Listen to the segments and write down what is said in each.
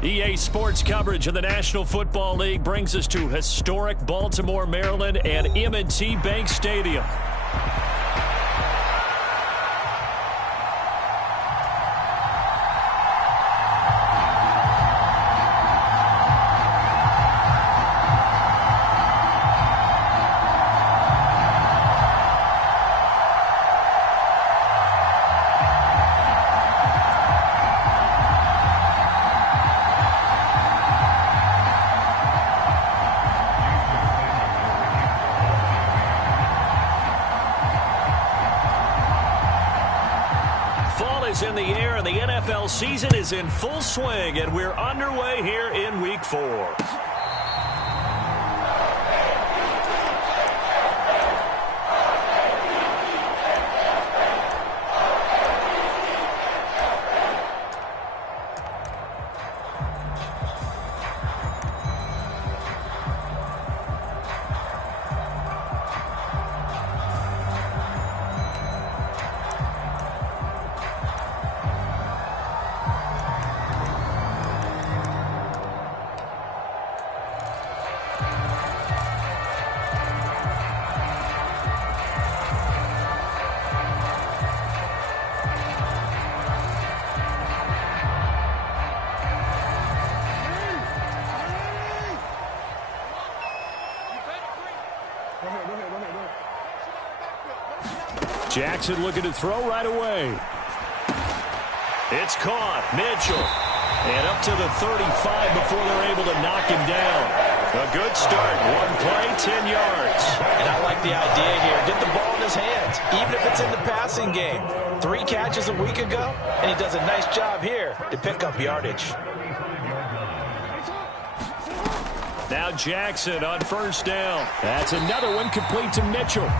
EA Sports coverage of the National Football League brings us to historic Baltimore, Maryland, and M&T Bank Stadium. In the air, and the NFL season is in full swing, and we're underway here in Week 4. Jackson looking to throw right away. It's caught. Mitchell. And up to the 35 before they're able to knock him down. A good start. One play, 10 yards. And I like the idea here. Get the ball in his hands, even if it's in the passing game. 3 catches a week ago, and he does a nice job here to pick up yardage. Now Jackson on first down. That's another one complete to Mitchell.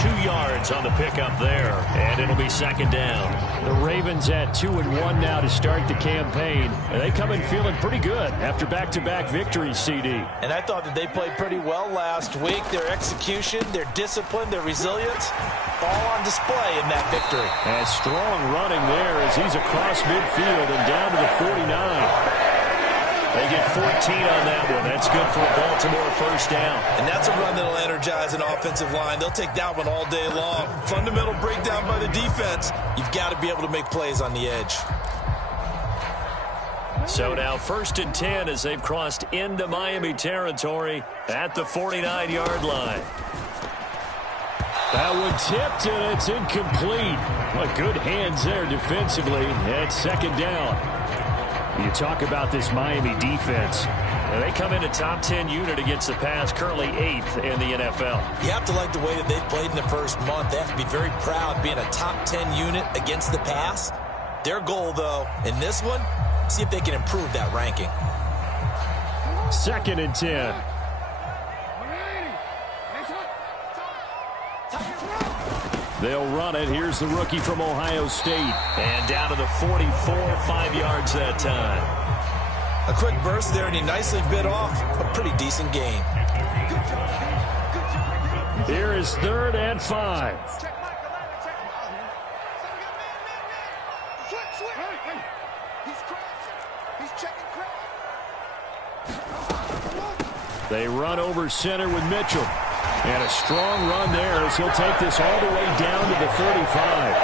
2 yards on the pickup there, and it'll be second down. The Ravens at 2-1 now to start the campaign. And they come in feeling pretty good after back-to-back victories, CD. And I thought that they played pretty well last week. Their execution, their discipline, their resilience, all on display in that victory. And strong running there as he's across midfield and down to the 49. They get 14 on that one. That's good for a Baltimore first down. And that's a run that'll energize an offensive line. They'll take that one all day long. Fundamental breakdown by the defense. You've got to be able to make plays on the edge. So now 1st and 10 as they've crossed into Miami territory at the 49-yard line. That one tipped, and it's incomplete. Well, good hands there defensively. It's second down. You talk about this Miami defense. They come in a top 10 unit against the pass, currently 8th in the NFL. You have to like the way that they've played in the first month. They have to be very proud being a top 10 unit against the pass. Their goal, though, in this one, see if they can improve that ranking. 2nd and 10. They'll run it. Here's the rookie from Ohio State. And down to the 44, 5 yards that time. A quick burst there, and he nicely bit off a pretty decent gain. Here is 3rd and 5. They run over center with Mitchell. And a strong run there as he'll take this all the way down to the 35.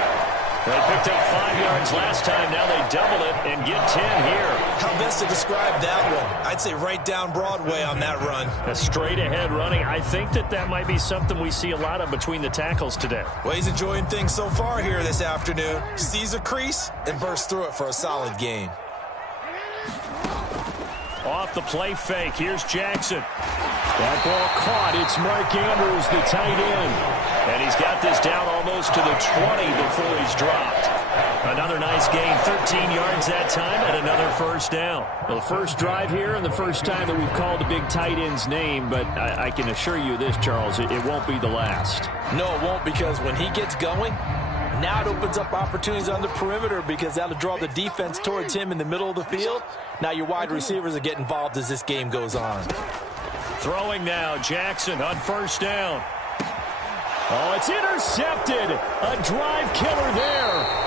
They picked up 5 yards last time. Now they double it and get 10 here. How best to describe that one? I'd say right down Broadway on that run. A straight ahead running. I think that might be something we see a lot of between the tackles today. Well, he's enjoying things so far here this afternoon. Sees a crease and bursts through it for a solid gain. Off the play fake. Here's Jackson. That ball caught. It's Mark Andrews, the tight end. And he's got this down almost to the 20 before he's dropped. Another nice gain, 13 yards that time, and another first down. Well, the first drive here and the first time that we've called a big tight end's name, but I can assure you this, Charles, it won't be the last. No, it won't, because when he gets going, now it opens up opportunities on the perimeter because that'll draw the defense towards him in the middle of the field. Now your wide receivers will get involved as this game goes on. Throwing now, Jackson on first down. Oh, it's intercepted. A drive killer there.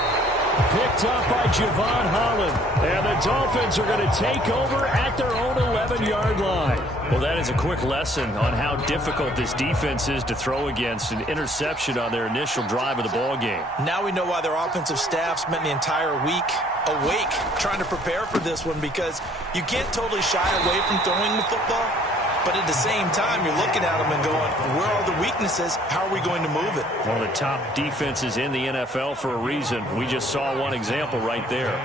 Picked up by Javon Holland. And the Dolphins are going to take over at their own 11-yard line. Well, that is a quick lesson on how difficult this defense is to throw against. An interception on their initial drive of the ball game. Now we know why their offensive staff spent the entire week awake trying to prepare for this one, because you can't totally shy away from throwing the football. But at the same time, you're looking at them and going, where are the weaknesses? How are we going to move it? One of the top defenses in the NFL for a reason. We just saw one example right there.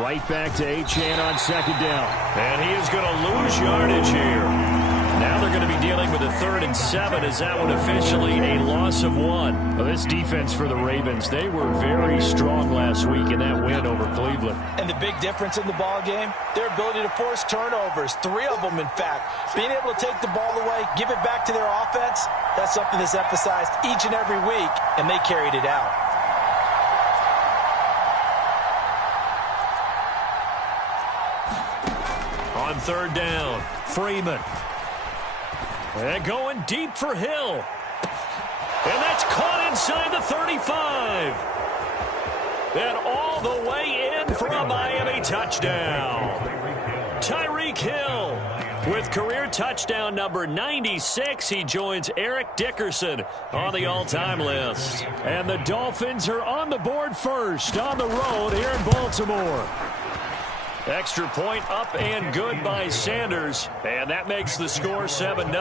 Right back to Achane on second down. And he is going to lose yardage here. Now they're going to be dealing with a 3rd and 7 as that one officially a loss of 1. Well, this defense for the Ravens, they were very strong last week in that win over Cleveland. And the big difference in the ball game, their ability to force turnovers, 3 of them in fact. Being able to take the ball away, give it back to their offense, that's something that's emphasized each and every week, and they carried it out. On 3rd down, Freeman. And going deep for Hill. And that's caught inside the 35. And all the way in for a Miami touchdown. Tyreek Hill with career touchdown number 96. He joins Eric Dickerson on the all-time list. And the Dolphins are on the board first on the road here in Baltimore. Extra point up and good by Sanders. And that makes the score 7-0.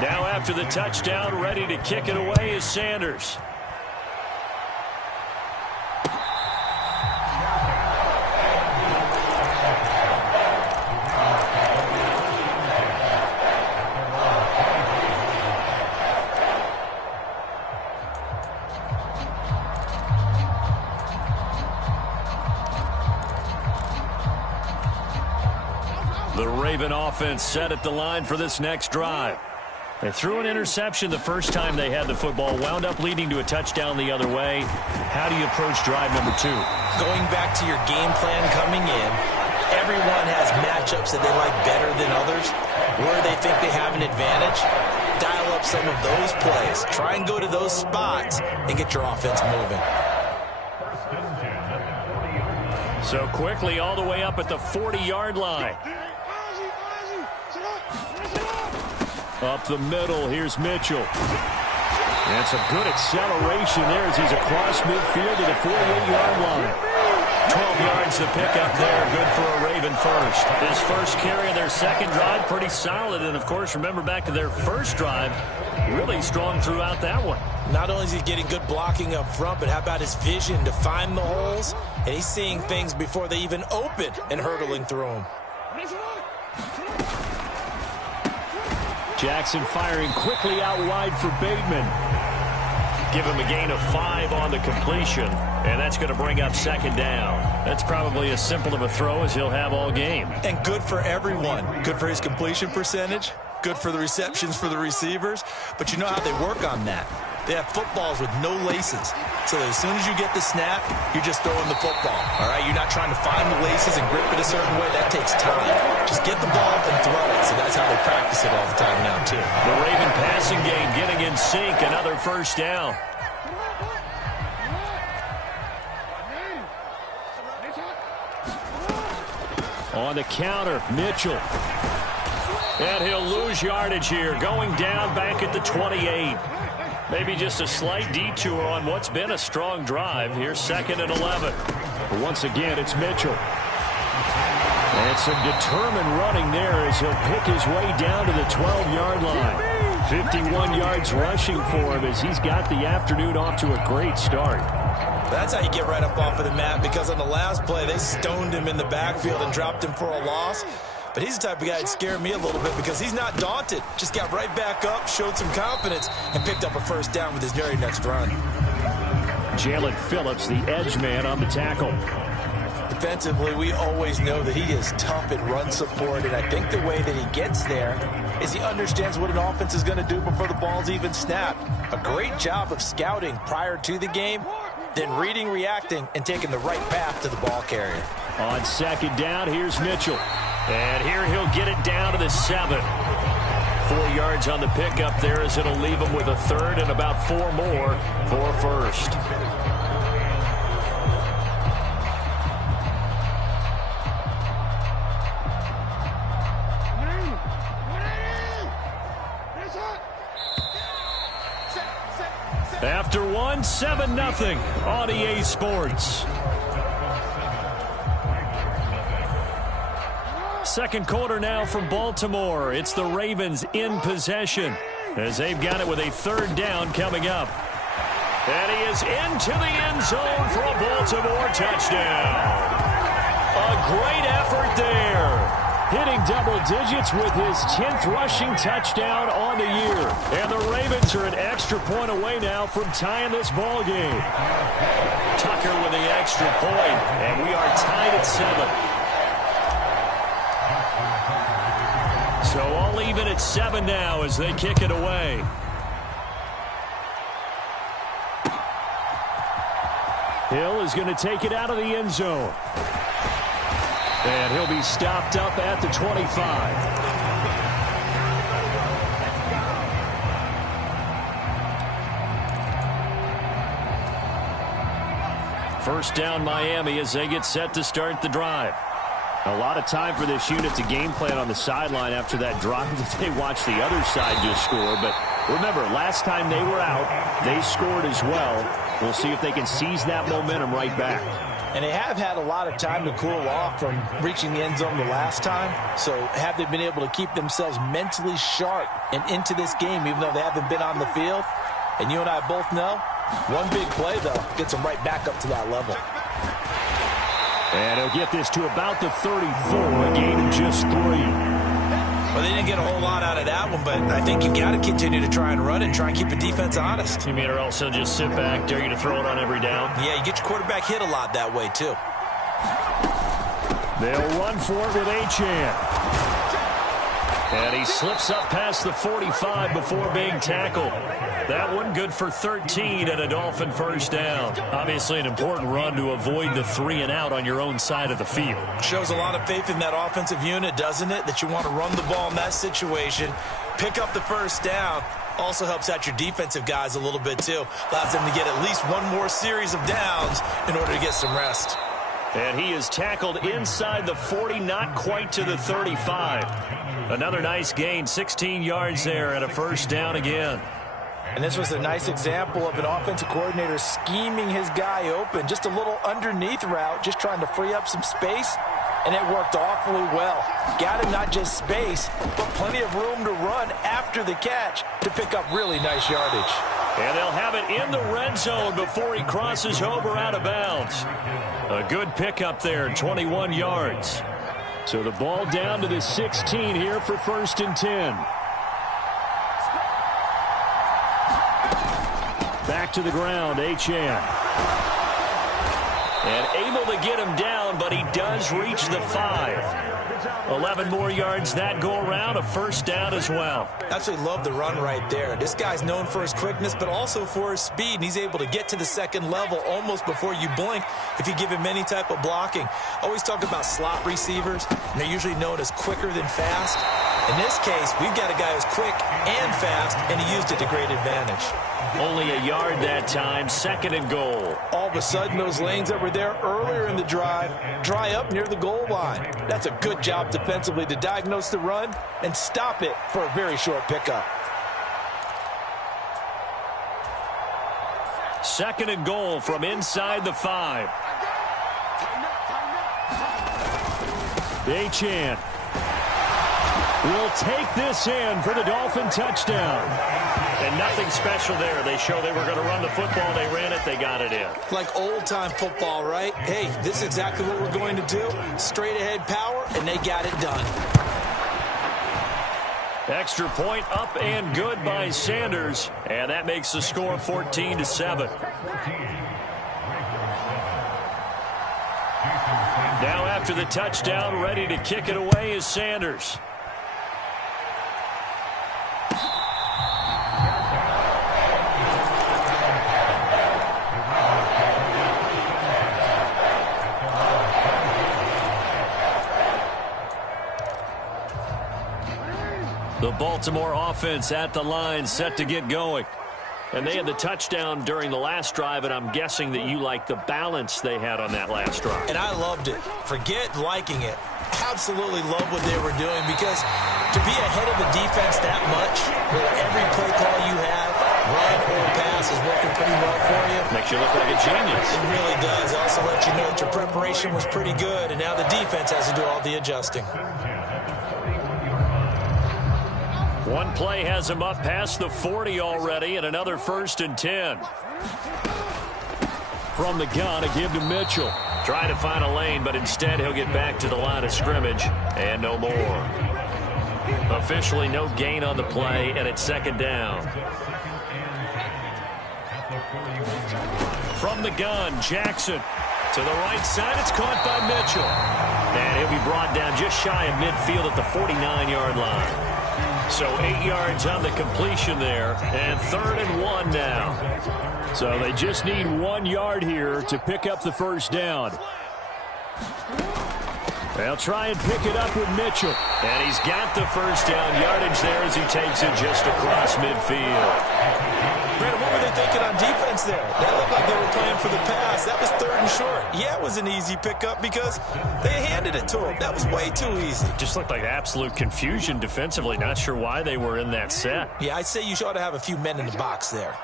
Now after the touchdown, ready to kick it away is Sanders. The Raven offense set at the line for this next drive. They threw an interception the first time they had the football, wound up leading to a touchdown the other way. How do you approach drive number 2? Going back to your game plan coming in, everyone has matchups that they like better than others, where they think they have an advantage. Dial up some of those plays. Try and go to those spots and get your offense moving. So quickly all the way up at the 40-yard line. Up the middle, here's Mitchell. That's a good acceleration there as he's across midfield to the 48-yard line. 12 yards to pick up there. Good for a Raven first. His first carry of their second drive, pretty solid. And, of course, remember back to their first drive, really strong throughout that one. Not only is he getting good blocking up front, but how about his vision to find the holes? And he's seeing things before they even open and hurdling through them. Jackson firing quickly out wide for Bateman. Give him a gain of 5 on the completion, and that's going to bring up second down. That's probably as simple of a throw as he'll have all game. And good for everyone. Good for his completion percentage. Good for the receptions for the receivers. But you know how they work on that. They have footballs with no laces. So that as soon as you get the snap, you're just throwing the football. All right, you're not trying to find the laces and grip it a certain way. That takes time. Just get the ball and throw it. So that's how they practice it all the time now, too. The Raven passing game getting in sync. Another first down. On the counter, Mitchell. And he'll lose yardage here. Going down back at the 28. Maybe just a slight detour on what's been a strong drive. Here's 2nd and 11. But once again, it's Mitchell. And some determined running there as he'll pick his way down to the 12-yard line. 51 yards rushing for him as he's got the afternoon off to a great start. That's how you get right up off of the mat, because on the last play, they stoned him in the backfield and dropped him for a loss. But he's the type of guy that scared me a little bit because he's not daunted. Just got right back up, showed some confidence, and picked up a first down with his very next run. Jalen Phillips, the edge man on the tackle. Defensively, we always know that he is tough in run support, and I think the way that he gets there is he understands what an offense is going to do before the ball's even snapped. A great job of scouting prior to the game, then reading, reacting, and taking the right path to the ball carrier. On second down, here's Mitchell. And here he'll get it down to the 7. 4 yards on the pickup there as it'll leave him with a third and about 4 more for first. After 1, 7-0 on EA Sports. Second quarter now from Baltimore. It's the Ravens in possession as they've got it with a third down coming up. And he is into the end zone for a Baltimore touchdown. A great effort there. Hitting double digits with his 10th rushing touchdown on the year. And the Ravens are an extra point away now from tying this ball game. Tucker with the extra point, and we are tied at 7. So all even at 7 now as they kick it away. Hill is going to take it out of the end zone. And he'll be stopped up at the 25. First down Miami as they get set to start the drive. A lot of time for this unit to game plan on the sideline after that drive that they watched the other side just score. But remember, last time they were out, they scored as well. We'll see if they can seize that momentum right back. And they have had a lot of time to cool off from reaching the end zone the last time. So have they been able to keep themselves mentally sharp and into this game, even though they haven't been on the field? And you and I both know, one big play, though, gets them right back up to that level. And he'll get this to about the 34, a gain of just 3. Well, they didn't get a whole lot out of that one, but I think you got to continue to try and run and try and keep the defense honest. You mean or else he'll just sit back, dare you to throw it on every down? Yeah, you get your quarterback hit a lot that way, too. They'll run for it with Achane. And he slips up past the 45 before being tackled. That one good for 13 and a Dolphin first down. Obviously an important run to avoid the 3 and out on your own side of the field. Shows a lot of faith in that offensive unit, doesn't it? That you want to run the ball in that situation. Pick up the first down. Also helps out your defensive guys a little bit too. Allows them to get at least one more series of downs in order to get some rest. And he is tackled inside the 40, not quite to the 35. Another nice gain, 16 yards there and a first down again. And this was a nice example of an offensive coordinator scheming his guy open. Just a little underneath route, just trying to free up some space, and it worked awfully well. Got him not just space, but plenty of room to run after the catch to pick up really nice yardage. And they'll have it in the red zone before he crosses over out of bounds. A good pickup there, 21 yards. So the ball down to the 16 here for 1st and 10. Back to the ground, Achane. And able to get him down, but he does reach the 5. 11 more yards that go around, a first down as well. Absolutely love the run right there. This guy's known for his quickness, but also for his speed, and he's able to get to the second level almost before you blink if you give him any type of blocking. I always talk about slot receivers, and they're usually known as quicker than fast. In this case, we've got a guy who's quick and fast, and he used it to great advantage. Only a yard that time, 2nd and goal. All of a sudden, those lanes that were there earlier in the drive dry up near the goal line. That's a good job defensively to diagnose the run and stop it for a very short pickup. 2nd and goal from inside the 5. Achane will take this in for the Dolphin touchdown. And nothing special there. They show they were going to run the football. They ran it. They got it in. Like old-time football, right? Hey, this is exactly what we're going to do. Straight-ahead power, and they got it done. Extra point up and good by Sanders. And that makes the score 14-7. Now after the touchdown, ready to kick it away is Sanders. The Baltimore offense at the line, set to get going. And they had the touchdown during the last drive, and I'm guessing that you like the balance they had on that last drive. And I loved it. Forget liking it. Absolutely love what they were doing, because to be ahead of the defense that much, where every play call you have, run or pass, is working pretty well for you. Makes you look like a genius. It really does. Also let you know that your preparation was pretty good, and now the defense has to do all the adjusting. One play has him up past the 40 already, and another 1st and 10. From the gun, a give to Mitchell. Trying to find a lane, but instead he'll get back to the line of scrimmage, and no more. Officially no gain on the play, and it's 2nd down. From the gun, Jackson. To the right side, it's caught by Mitchell. And he'll be brought down just shy of midfield at the 49-yard line. So 8 yards on the completion there, and 3rd and 1 now. So they just need 1 yard here to pick up the first down. They'll try and pick it up with Mitchell. And he's got the first down yardage there as he takes it just across midfield. Brandon, what were they thinking on defense there? That looked like they were playing for the pass. That was 3rd and short. Yeah, it was an easy pickup because they handed it to him. That was way too easy. Just looked like absolute confusion defensively. Not sure why they were in that set. Yeah, I'd say you ought to have a few men in the box there.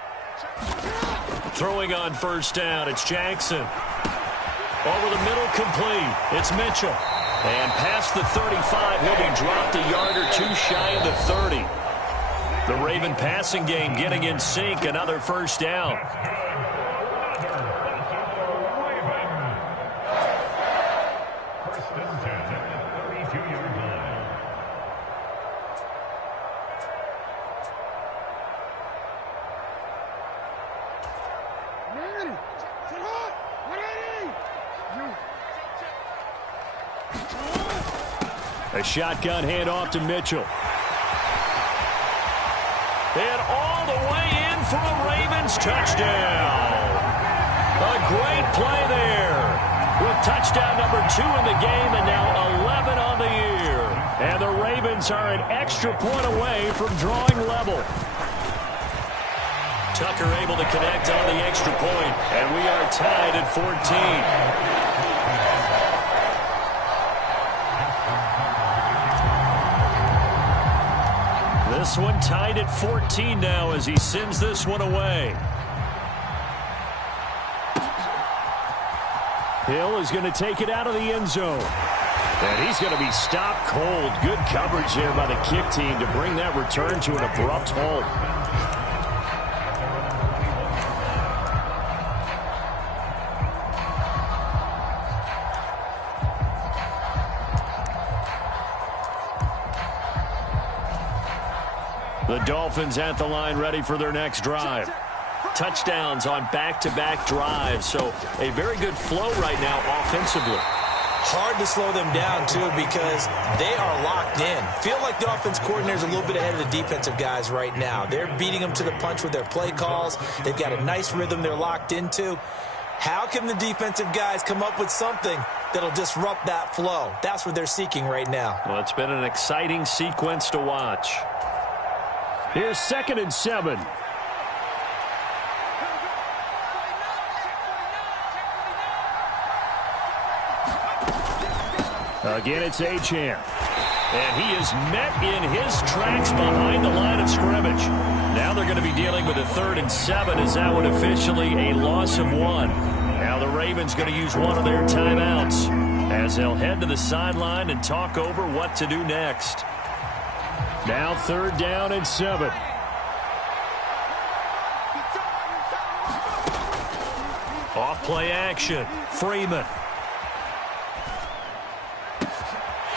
Throwing on first down, it's Jackson. Over the middle, complete. It's Mitchell. And past the 35, he'll be dropped a yard or two shy of the 30. The Raven passing game getting in sync, another first down. A shotgun handoff to Mitchell. And all the way in for a Ravens touchdown. A great play there. With touchdown number 2 in the game and now 11 on the year. And the Ravens are an extra point away from drawing level. Tucker able to connect on the extra point, and we are tied at 14. This one tied at 14 now as he sends this one away. Hill is going to take it out of the end zone. And he's going to be stopped cold. Good coverage there by the kick team to bring that return to an abrupt halt. The Dolphins at the line ready for their next drive. Touchdowns on back-to-back drives, so a very good flow right now offensively. Hard to slow them down, too, because they are locked in. Feel like the offense coordinator is a little bit ahead of the defensive guys right now. They're beating them to the punch with their play calls. They've got a nice rhythm they're locked into. How can the defensive guys come up with something that'll disrupt that flow? That's what they're seeking right now. Well, it's been an exciting sequence to watch. Here's 2nd and 7. Again, it's Achane. And he is met in his tracks behind the line of scrimmage. Now they're going to be dealing with a 3rd and 7 as that one officially a loss of 1. Now the Ravens going to use one of their timeouts as they'll head to the sideline and talk over what to do next. Now 3rd down and 7. Off play action. Freeman.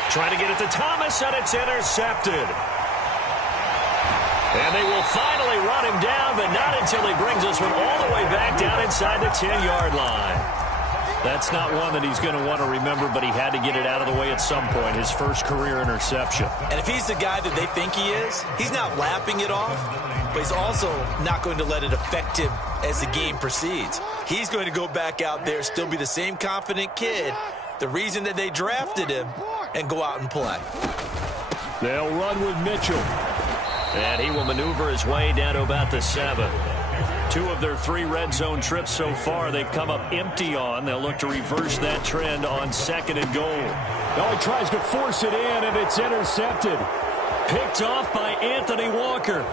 Trying to get it to Thomas, and it's intercepted. And they will finally run him down, but not until he brings this one all the way back down inside the 10-yard line. That's not one that he's going to want to remember, but he had to get it out of the way at some point, his first career interception. And if he's the guy that they think he is, he's not lapping it off, but he's also not going to let it affect him as the game proceeds. He's going to go back out there, still be the same confident kid, the reason that they drafted him, and go out and play. They'll run with Mitchell. And he will maneuver his way down to about the 7. 2 of their 3 red zone trips so far they've come up empty on. They'll look to reverse that trend on 2nd and goal. Now he tries to force it in, and it's intercepted. Picked off by Anthony Walker.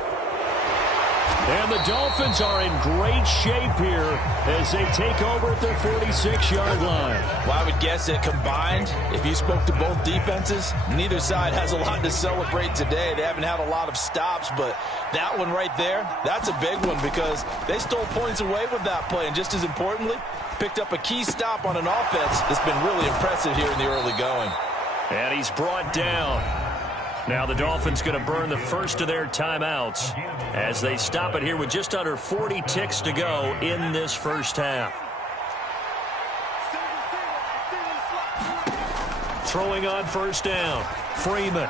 And the Dolphins are in great shape here as they take over at their 46-yard line. Well, I would guess that combined, if you spoke to both defenses, neither side has a lot to celebrate today. They haven't had a lot of stops, but that one right there, that's a big one because they stole points away with that play. And just as importantly, picked up a key stop on an offense that's been really impressive here in the early going. And he's brought down. Now the Dolphins going to burn the first of their timeouts as they stop it here with just under 40 ticks to go in this first half. Throwing on 1st down. Freeman.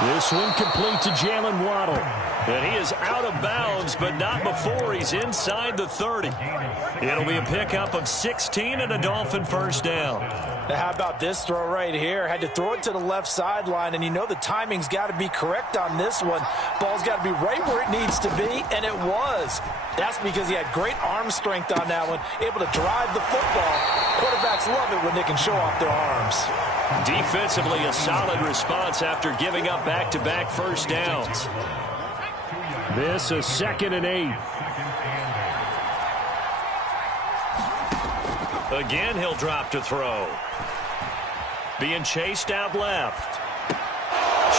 This one complete to Jalen Waddle. And he is out of bounds, but not before he's inside the 30. It'll be a pickup of 16 and a Dolphin 1st down. Now, how about this throw right here? Had to throw it to the left sideline, and you know the timing's got to be correct on this one. Ball's got to be right where it needs to be, and it was. That's because he had great arm strength on that one, able to drive the football. Quarterbacks love it when they can show off their arms. Defensively, a solid response after giving up back-to-back 1st downs. This is 2nd and 8. Again, he'll drop to throw. Being chased out left.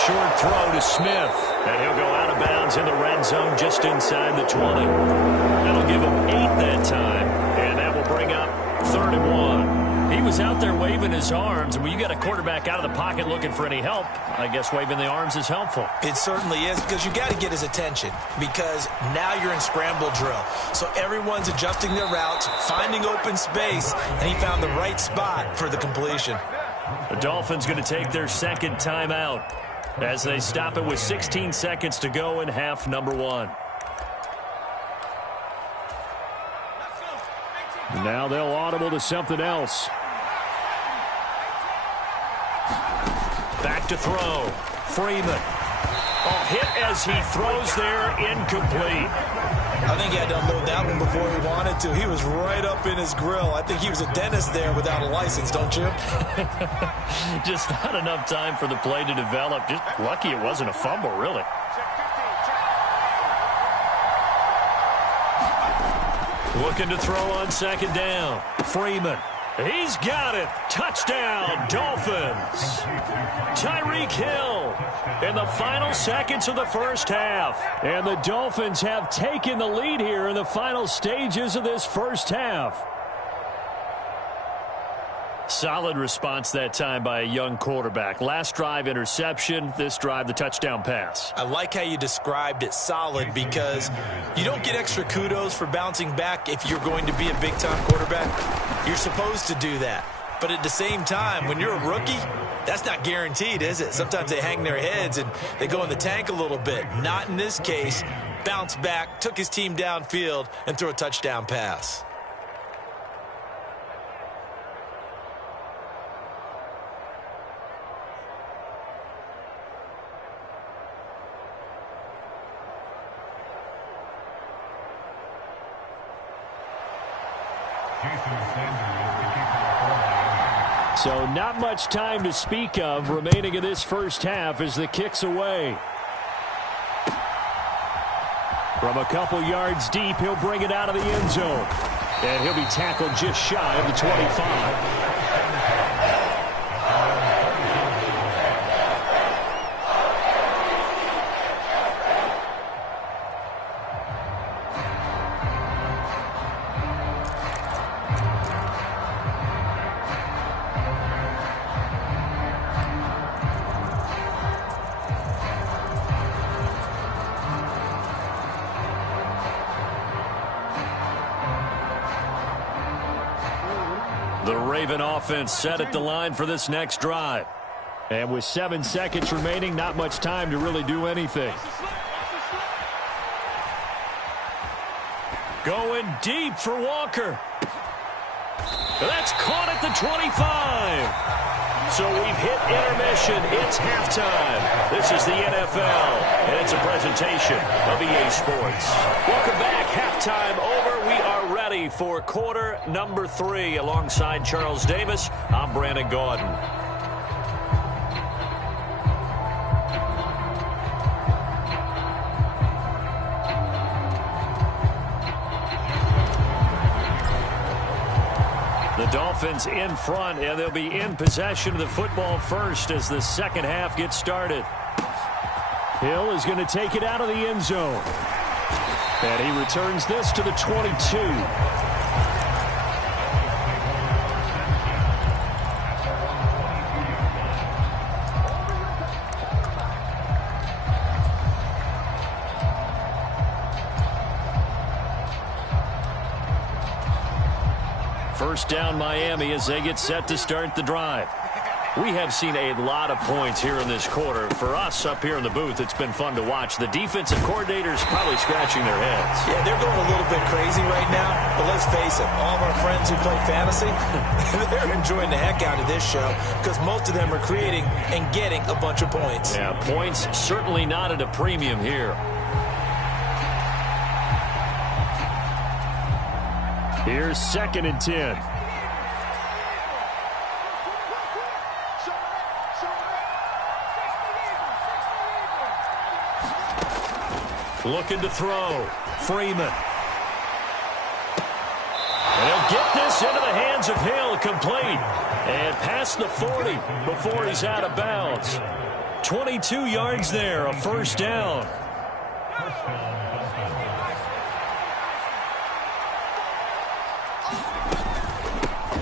Short throw to Smith. And he'll go out of bounds in the red zone just inside the 20. That'll give him 8 that time. And that will bring up 3rd and 1. He was out there waving his arms, and when you got a quarterback out of the pocket looking for any help, I guess waving the arms is helpful. It certainly is, because you got to get his attention, because now you're in scramble drill. So everyone's adjusting their routes, finding open space, and he found the right spot for the completion. The Dolphins going to take their second timeout as they stop it with 16 seconds to go in half number 1. Now they'll audible to something else. Back to throw. Freeman. Oh, hit as he throws there, incomplete. I think he had to unload that one before he wanted to. He was right up in his grill. I think he was a dentist there without a license, don't you? Just not enough time for the play to develop. Just lucky it wasn't a fumble, really. Looking to throw on second down. Freeman. He's got it. Touchdown, Dolphins. Tyreek Hill in the final seconds of the first half. And the Dolphins have taken the lead here in the final stages of this first half. Solid response that time by a young quarterback. Last drive, interception. This drive, the touchdown pass. I like how you described it, solid, because you don't get extra kudos for bouncing back if you're going to be a big-time quarterback. You're supposed to do that. But at the same time, when you're a rookie, that's not guaranteed, is it? Sometimes they hang their heads and they go in the tank a little bit. Not in this case. Bounce back, took his team downfield, and threw a touchdown pass. So not much time to speak of remaining in this first half as the kick's away. From a couple yards deep, he'll bring it out of the end zone. And he'll be tackled just shy of the 25. The Raven offense set at the line for this next drive. And with 7 seconds remaining, not much time to really do anything. Going deep for Walker. That's caught at the 25. So we've hit intermission. It's halftime. This is the NFL, and it's a presentation of EA Sports. Welcome back. Halftime over. We are ready for quarter number 3. Alongside Charles Davis, I'm Brandon Gaudin. The Dolphins in front, and they'll be in possession of the football first as the second half gets started. Hill is going to take it out of the end zone. And he returns this to the 22. First down Miami as they get set to start the drive. We have seen a lot of points here in this quarter. For us up here in the booth, it's been fun to watch. The defensive coordinators probably scratching their heads. Yeah, they're going a little bit crazy right now. But let's face it, all of our friends who play fantasy, they're enjoying the heck out of this show because most of them are creating and getting a bunch of points. Yeah, points certainly not at a premium here. Here's 2nd and 10. Looking to throw. Freeman. And he'll get this into the hands of Hill, complete. And past the 40 before he's out of bounds. 22 yards there, a first down.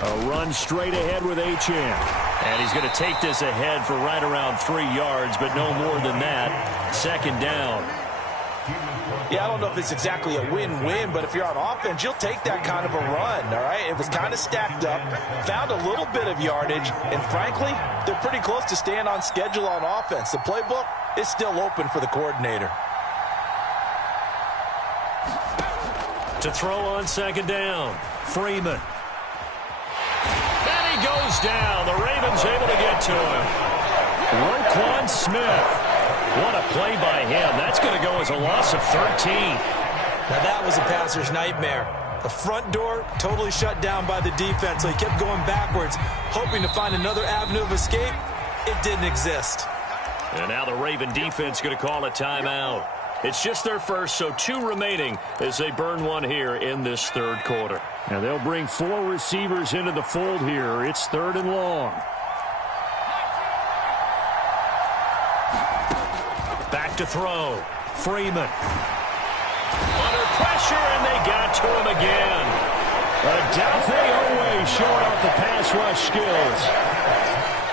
A run straight ahead with Achane. And he's going to take this ahead for right around 3 yards, but no more than that. Second down. Yeah, I don't know if it's exactly a win-win, but if you're on offense, you'll take that kind of a run, all right? It was kind of stacked up, found a little bit of yardage, and frankly, they're pretty close to staying on schedule on offense. The playbook is still open for the coordinator. To throw on second down, Freeman. And he goes down. The Ravens able to get to him. Roquan Smith. What a play by him. That's going to go as a loss of 13. Now that was a passer's nightmare. The front door totally shut down by the defense, so he kept going backwards, hoping to find another avenue of escape. It didn't exist. And now the Raven defense going to call a timeout. It's just their first, so 2 remaining as they burn one here in this third quarter. And they'll bring 4 receivers into the fold here. It's 3rd and long. Back to throw. Freeman. Under pressure, and they got to him again. Adolphe Owe showing off the pass rush skills.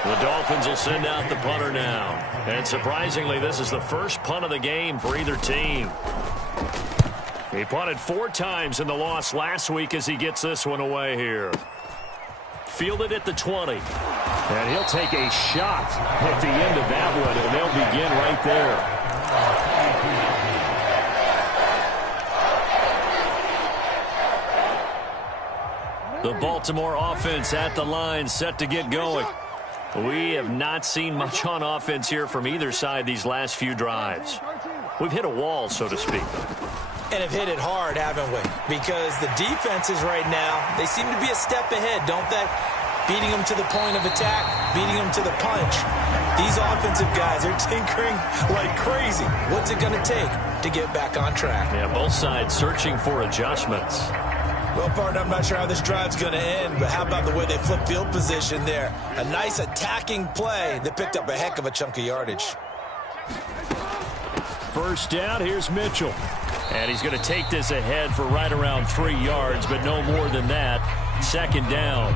The Dolphins will send out the punter now. And surprisingly, this is the first punt of the game for either team. He punted 4 times in the loss last week as he gets this one away here. Fielded at the 20. And he'll take a shot at the end of that one, and they'll begin right there. The Baltimore offense at the line, set to get going. We have not seen much on offense here from either side these last few drives. We've hit a wall, so to speak. And have hit it hard, haven't we? Because the defenses right now, they seem to be a step ahead, don't they? Beating them to the point of attack, beating them to the punch. These offensive guys are tinkering like crazy. What's it going to take to get back on track? Yeah, both sides searching for adjustments. Well, partner, I'm not sure how this drive's going to end, but how about the way they flip field position there? A nice attacking play that picked up a heck of a chunk of yardage. First down, here's Mitchell. And he's going to take this ahead for right around 3 yards, but no more than that. Second down.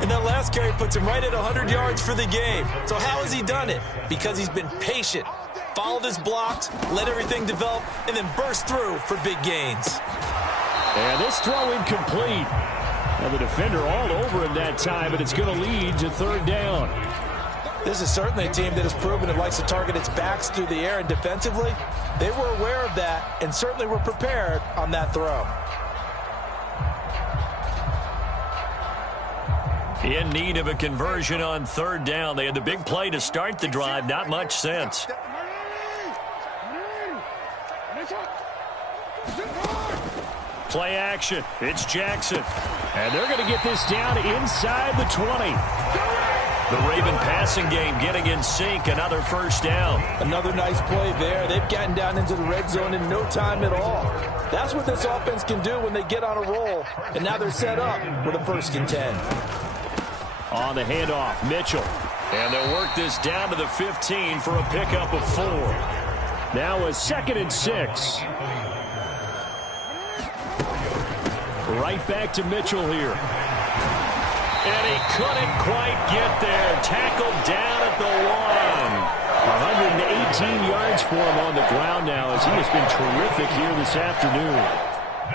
And that last carry puts him right at 100 yards for the game. So how has he done it? Because he's been patient, followed his blocks, let everything develop, and then burst through for big gains. And this throw incomplete. Now the defender all over him that time, but it's going to lead to 3rd down. This is certainly a team that has proven it likes to target its backs through the air, and defensively, they were aware of that and certainly were prepared on that throw. In need of a conversion on 3rd down. They had the big play to start the drive. Not much sense. Play action. It's Jackson. And they're going to get this down inside the 20. The Raven passing game getting in sync. Another first down. Another nice play there. They've gotten down into the red zone in no time at all. That's what this offense can do when they get on a roll. And now they're set up with a 1st and 10. On the handoff, Mitchell. And they'll work this down to the 15 for a pickup of 4. Now a 2nd and 6. Right back to Mitchell here. And he couldn't quite get there. Tackled down at the 1. 118 yards for him on the ground now as he has been terrific here this afternoon.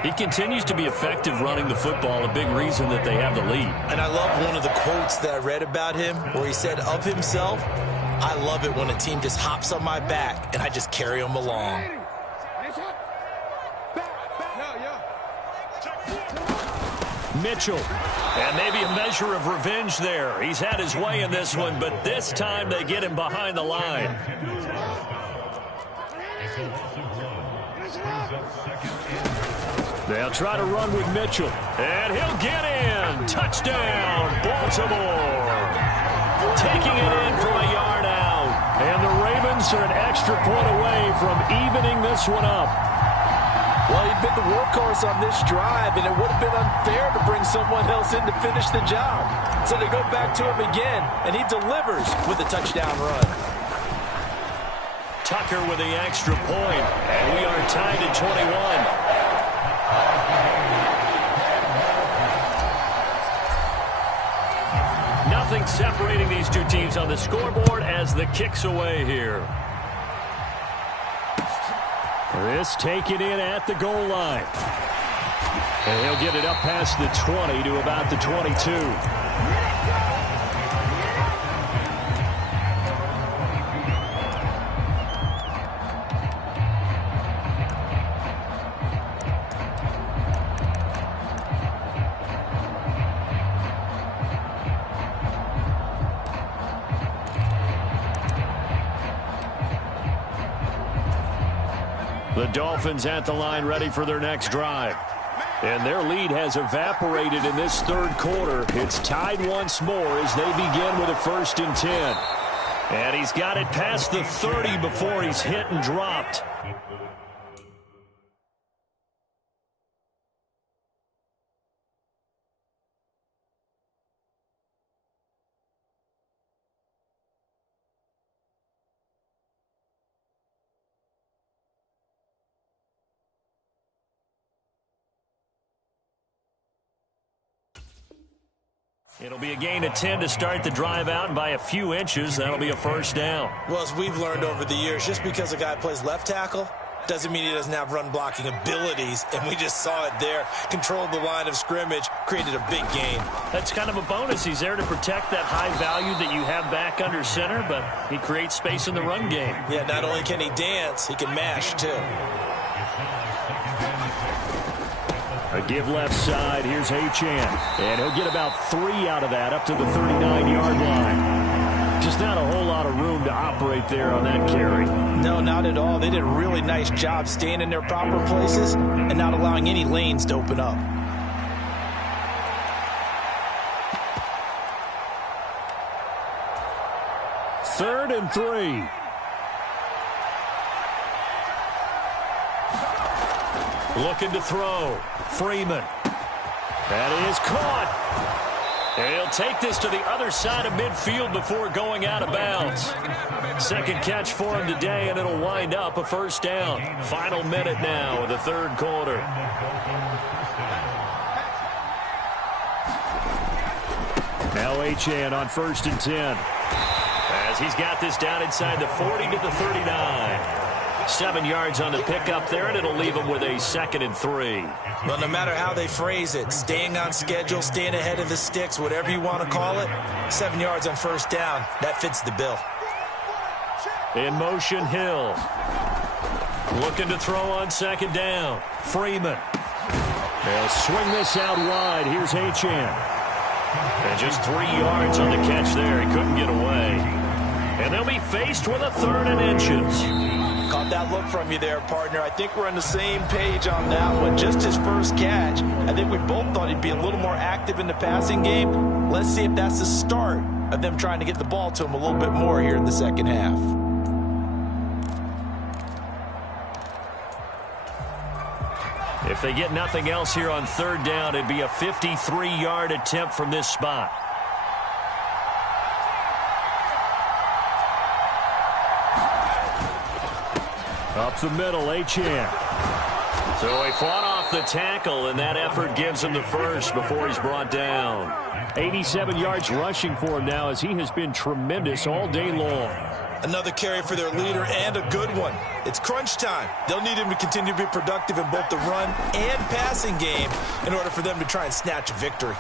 He continues to be effective running the football, a big reason that they have the lead. And I love one of the quotes that I read about him where he said of himself, I love it when a team just hops on my back and I just carry them along. Mitchell. And maybe a measure of revenge there. He's had his way in this one, but this time they get him behind the line. They'll try to run with Mitchell. And he'll get in. Touchdown, Baltimore. Taking it in from a yard out. And the Ravens are an extra point away from evening this one up. Well, he'd been the workhorse on this drive, and it would have been unfair to bring someone else in to finish the job. So they go back to him again, and he delivers with a touchdown run. Tucker with the extra point, and we are tied at 21. Nothing separating these two teams on the scoreboard as the kick's away here. This taken in at the goal line. And he'll get it up past the 20 to about the 22. The Dolphins at the line ready for their next drive. And their lead has evaporated in this third quarter. It's tied once more as they begin with a 1st and 10. And he's got it past the 30 before he's hit and dropped. It'll be a gain of 10 to start the drive out, and by a few inches, that'll be a 1st down. Well, as we've learned over the years, just because a guy plays left tackle doesn't mean he doesn't have run-blocking abilities, and we just saw it there. Controlled the line of scrimmage, created a big gain. That's kind of a bonus. He's there to protect that high value that you have back under center, but he creates space in the run game. Yeah, not only can he dance, he can mash, too. A give left side. Here's Achane. And he'll get about 3 out of that up to the 39-yard line. Just not a whole lot of room to operate there on that carry. No, not at all. They did a really nice job staying in their proper places and not allowing any lanes to open up. Third and 3. Looking to throw. Freeman. That is caught. And he'll take this to the other side of midfield before going out of bounds. Second catch for him today, and it'll wind up a 1st down. Final minute now of the third quarter. Now Achane on 1st and 10. As he's got this down inside the 40 to the 39. 7 yards on the pickup there, and it'll leave him with a 2nd and 3. Well, no matter how they phrase it, staying on schedule, staying ahead of the sticks, whatever you want to call it, 7 yards on 1st down, that fits the bill. In motion, Hill. Looking to throw on 2nd down. Freeman. They'll swing this out wide. Here's Achane. And just 3 yards on the catch there. He couldn't get away. And they'll be faced with a 3rd and inches. Caught that look from you there, partner. I think we're on the same page on that one. Just his first catch. I think we both thought he'd be a little more active in the passing game. Let's see if that's the start of them trying to get the ball to him a little bit more here in the second half. If they get nothing else here on 3rd down, it'd be a 53-yard attempt from this spot. Up the middle, Achane. So he fought off the tackle, and that effort gives him the 1st before he's brought down. 87 yards rushing for him now as he has been tremendous all day long. Another carry for their leader and a good one. It's crunch time. They'll need him to continue to be productive in both the run and passing game in order for them to try and snatch a victory.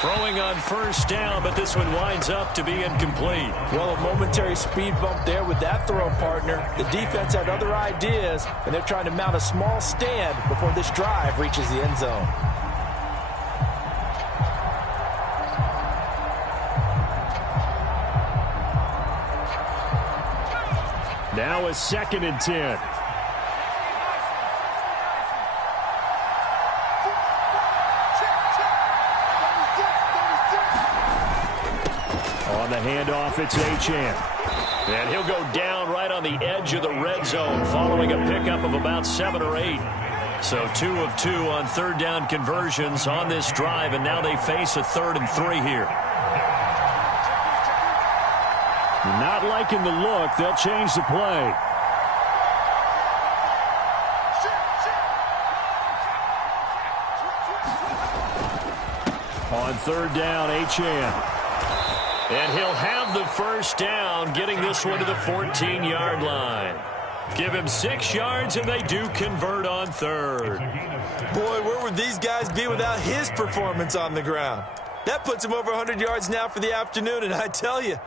Throwing on 1st down, but this one winds up to be incomplete. Well, a momentary speed bump there with that throw, partner. The defense had other ideas, and they're trying to mount a small stand before this drive reaches the end zone. Now a 2nd and 10. On the handoff, it's Achane. And he'll go down right on the edge of the red zone following a pickup of about 7 or 8. So 2 of 2 on 3rd down conversions on this drive, and now they face a 3rd and 3 here. Not liking the look. They'll change the play. On 3rd down, Achane. And he'll have the 1st down, getting this one to the 14-yard line. Give him 6 yards, and they do convert on third. Boy, where would these guys be without his performance on the ground? That puts him over 100 yards now for the afternoon, and I tell you,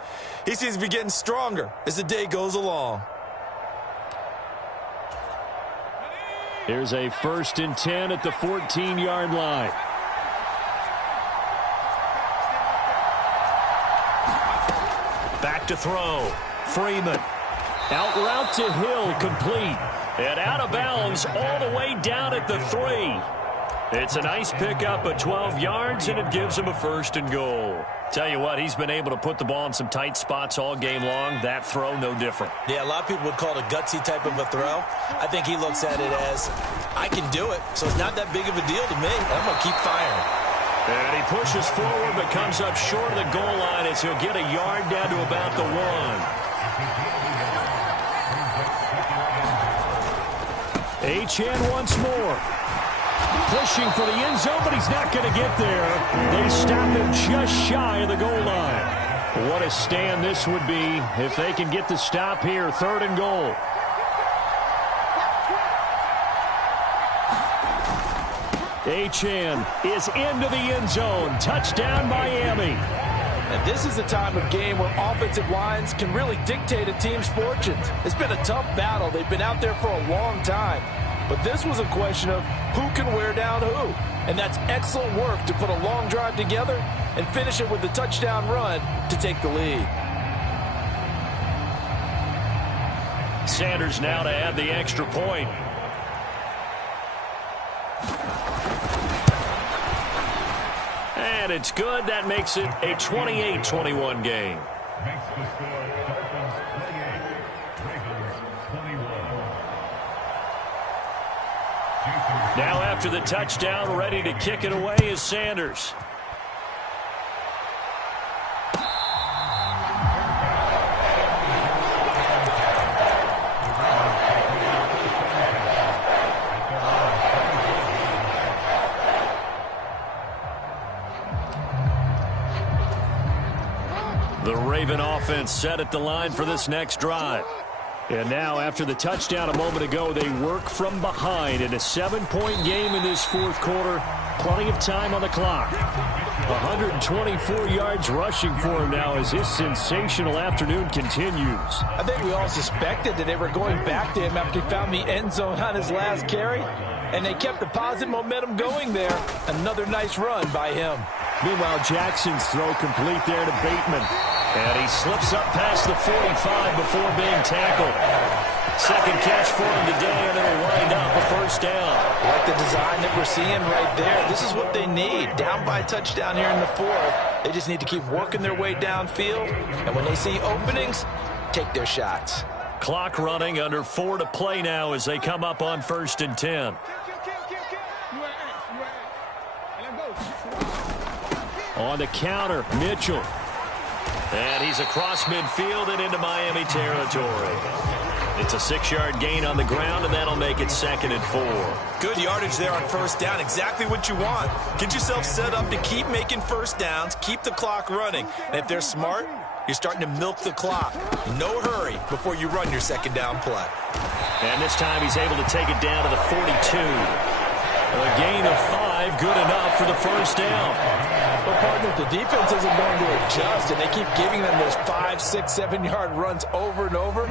he seems to be getting stronger as the day goes along. Here's a 1st and 10 at the 14-yard line. Back to throw. Freeman. Out route to Hill, complete. And out of bounds all the way down at the 3. It's a nice pickup of 12 yards, and it gives him a 1st and goal. Tell you what, he's been able to put the ball in some tight spots all game long. That throw, no different. Yeah, a lot of people would call it a gutsy type of a throw. I think he looks at it as, I can do it, so it's not that big of a deal to me. I'm going to keep firing. And he pushes forward but comes up short of the goal line as he'll get a yard down to about the 1. Achane once more. Pushing for the end zone, but he's not going to get there. They stop him just shy of the goal line. What a stand this would be if they can get the stop here. 3rd and goal. Achane is into the end zone. Touchdown, Miami. And this is a time of game where offensive lines can really dictate a team's fortunes. It's been a tough battle. They've been out there for a long time. But this was a question of who can wear down who. And that's excellent work to put a long drive together and finish it with a touchdown run to take the lead. Sanders now to add the extra point. And it's good. That makes it a 28-21 game. Now after the touchdown, ready to kick it away is Sanders. The Raven offense set at the line for this next drive. And now, after the touchdown a moment ago, they work from behind in a 7-point game in this 4th quarter. Plenty of time on the clock. 124 yards rushing for him now as his sensational afternoon continues. I think we all suspected that they were going back to him after he found the end zone on his last carry. And they kept the positive momentum going there. Another nice run by him. Meanwhile, Jackson's throw complete there to Bateman. And he slips up past the 45 before being tackled. 2nd catch for him today, and it'll wind up a 1st down. Like the design that we're seeing right there. This is what they need. Down by a touchdown here in the 4th. They just need to keep working their way downfield. And when they see openings, take their shots. Clock running, under 4 to play now as they come up on 1st and 10. On the counter, Mitchell. And he's across midfield and into Miami territory. It's a 6-yard gain on the ground, and that'll make it 2nd and 4. Good yardage there on 1st down. Exactly what you want. Get yourself set up to keep making 1st downs, keep the clock running. And if they're smart, you're starting to milk the clock. No hurry before you run your 2nd down play. And this time he's able to take it down to the 42. A gain of 5, good enough for the 1st down. Well, partner, the defense isn't going to adjust, and they keep giving them those 5, 6, 7-yard runs over and over.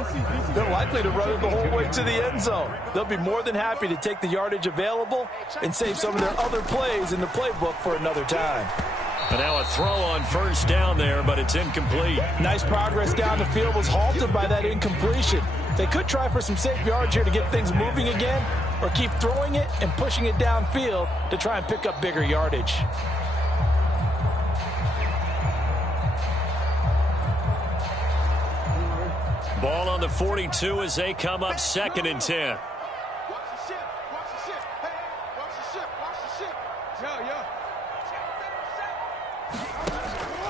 They're likely to run it the whole way to the end zone. They'll be more than happy to take the yardage available and save some of their other plays in the playbook for another time. And now a throw on 1st down there, but it's incomplete. Nice progress down the field was halted by that incompletion. They could try for some safe yards here to get things moving again, or keep throwing it and pushing it downfield to try and pick up bigger yardage. Ball on the 42 as they come up 2nd and 10.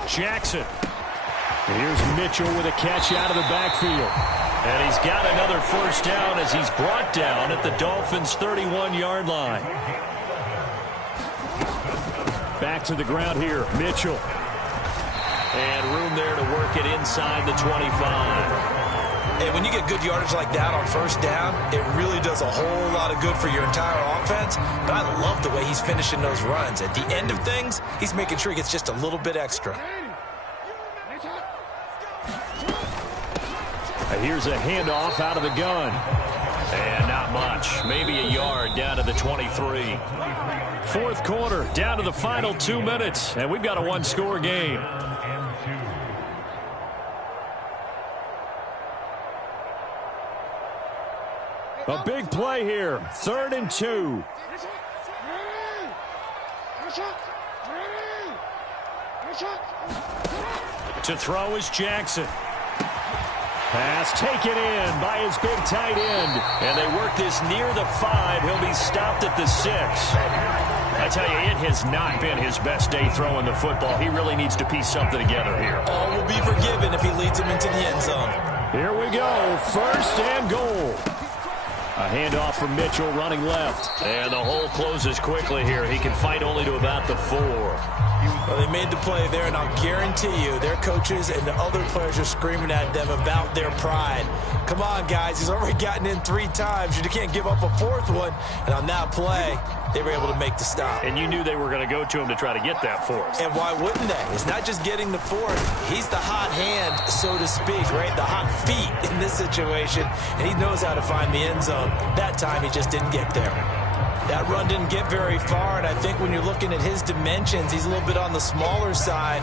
Jackson. Here's Mitchell with a catch out of the backfield. And he's got another 1st down as he's brought down at the Dolphins' 31-yard line. Back to the ground here, Mitchell. And room there to work it inside the 25. And when you get good yardage like that on first down, it really does a whole lot of good for your entire offense. But I love the way he's finishing those runs. At the end of things, he's making sure he gets just a little bit extra. Here's a handoff out of the gun. And not much. Maybe a yard down to the 23. Fourth quarter, down to the final 2 minutes, and we've got a one-score game. A big play here, 3rd and 2. To throw is Jackson. Pass taken in by his big tight end. And they work this near the 5. He'll be stopped at the 6. I tell you, it has not been his best day throwing the football. He really needs to piece something together here. All will be forgiven if he leads him into the end zone. Here we go, 1st and goal. A handoff from Mitchell running left. And the hole closes quickly here. He can fight only to about the 4. Well, they made the play there, and I'll guarantee you their coaches and the other players are screaming at them about their pride. Come on, guys. He's already gotten in 3 times. You can't give up a 4th one. And on that play, they were able to make the stop. And you knew they were going to go to him to try to get that 4th. And why wouldn't they? It's not just getting the 4th. He's the hot hand, so to speak, right? The hot feet in this situation. And he knows how to find the end zone. That time, he just didn't get there. That run didn't get very far, and I think when you're looking at his dimensions, he's a little bit on the smaller side.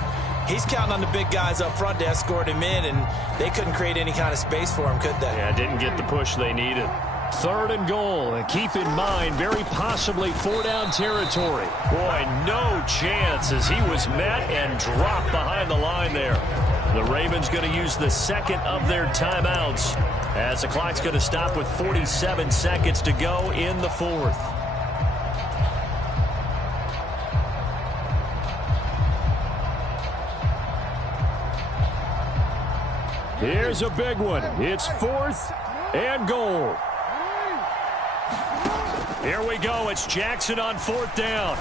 He's counting on the big guys up front to escort him in, and they couldn't create any kind of space for him, could they? Yeah, didn't get the push they needed. 3rd and goal, and keep in mind, very possibly 4-down territory. Boy, no chance as he was met and dropped behind the line there. The Ravens going to use the 2nd of their timeouts as the clock's going to stop with 47 seconds to go in the 4th. Here's a big one. It's 4th and goal. Here we go. It's Jackson on 4th down.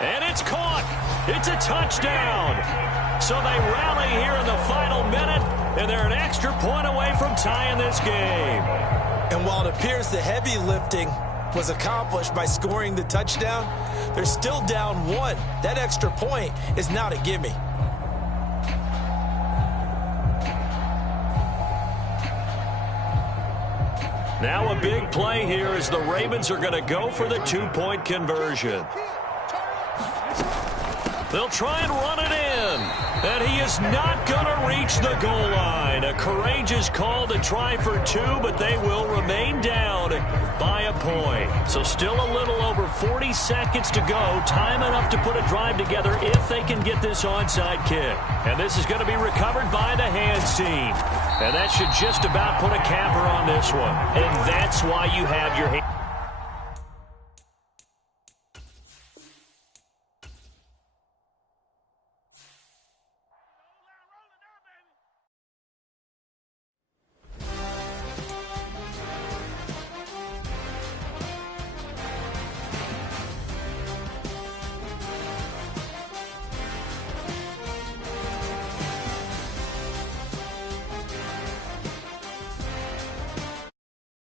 And it's caught. It's a touchdown. So they rally here in the final minute, and they're an extra point away from tying this game. And while it appears the heavy lifting was accomplished by scoring the touchdown, they're still down 1. That extra point is not a gimme. Now a big play here as the Ravens are going to go for the 2-point conversion. They'll try and run it in. And he is not going to reach the goal line. A courageous call to try for 2, but they will remain down by a point. So still a little over 40 seconds to go. Time enough to put a drive together if they can get this onside kick. And this is going to be recovered by the hands team. And that should just about put a capper on this one. And that's why you have your